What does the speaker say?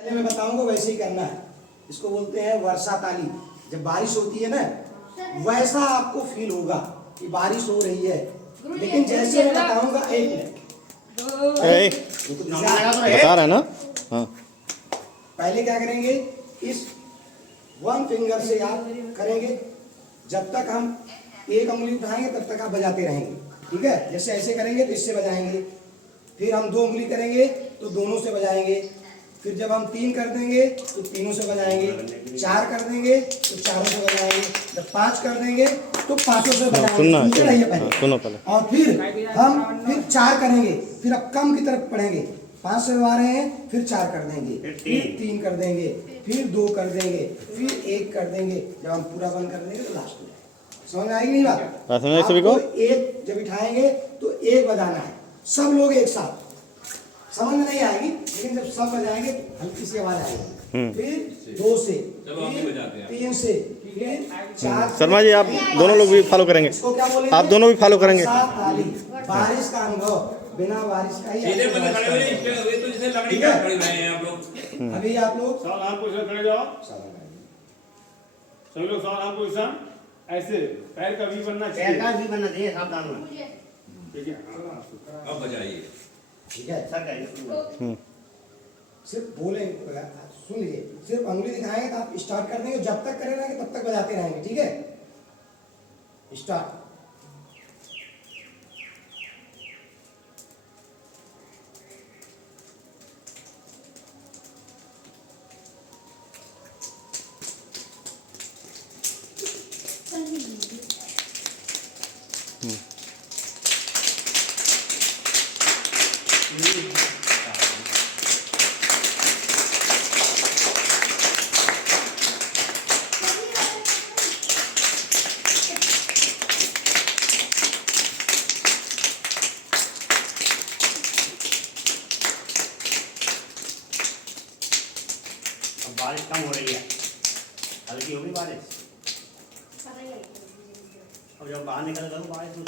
पहले मैं बताऊंगा वैसे ही करना है। इसको बोलते हैं वर्षा ताली। जब बारिश होती है ना वैसा आपको फील होगा कि बारिश हो रही है, लेकिन जैसे मैं बताऊंगा एक मिनट बता रहा है ना। हाँ, पहले क्या करेंगे, इस वन फिंगर से आप करेंगे, जब तक हम एक उंगली उठाएंगे तब तक आप बजाते रहेंगे, ठीक है। जैसे ऐसे करेंगे तो इससे बजाएंगे, फिर हम दो उंगली करेंगे तो दोनों से बजाएंगे, फिर जब हम तीन कर देंगे तो तीनों से बजाएंगे, चार कर देंगे तो चारों से बजाएंगे, जब पांच कर देंगे तो पांचों से बजाएंगे। सुनो पहले। और फिर हम फिर चार करेंगे, फिर अब कम की तरफ पढ़ेंगे, पांच से बजा रहे हैं, फिर चार कर देंगे, फिर तीन कर देंगे, फिर दो कर देंगे, फिर एक कर देंगे, जब हम पूरा बंद कर देंगे तो लास्ट हो जाएगा। समझ में आएगी नहीं बात? समझ में सभी को? एक जब उठाएंगे तो एक बजाना है, सब लोग एक साथ। समझ में नहीं आएगी, लेकिन जब सब बजाएंगे तो हल्की सी आवाज आएगी। फिर दो से, फिर तीन से, फिर चार। शर्मा जी आप दोनों लोग भी फॉलो करेंगे, इसको क्या बोलेंगे? आप दोनों भी फॉलो करेंगे। ताली, बारिश का अनुभव, बिना बारिश का ही सीधे बंदे खड़े हुए इस पे तो जैसे लकड़ी का खड़े हुए हैं आप लोग। अभी आप लोग सावधान पोजीशन खड़े जाओ, सभी लोग सावधान पोजीशन, ऐसे पैर का भी बनना चाहिए, पैर का भी बनना चाहिए, सावधान होना। ठीक है। अब बजाइए। ठीक है, सर करिए। सिर्फ बोले सुन लीजिए, सिर्फ उंगली दिखाएंगे तो आप स्टार्ट कर देंगे, जब तक करें ना कि तब तक बजाते रहेंगे, ठीक है। स्टार्ट। बारिश कम हो रही है, हल्की होगी बारिश। अब जब बाहर निकल गए बारिश तो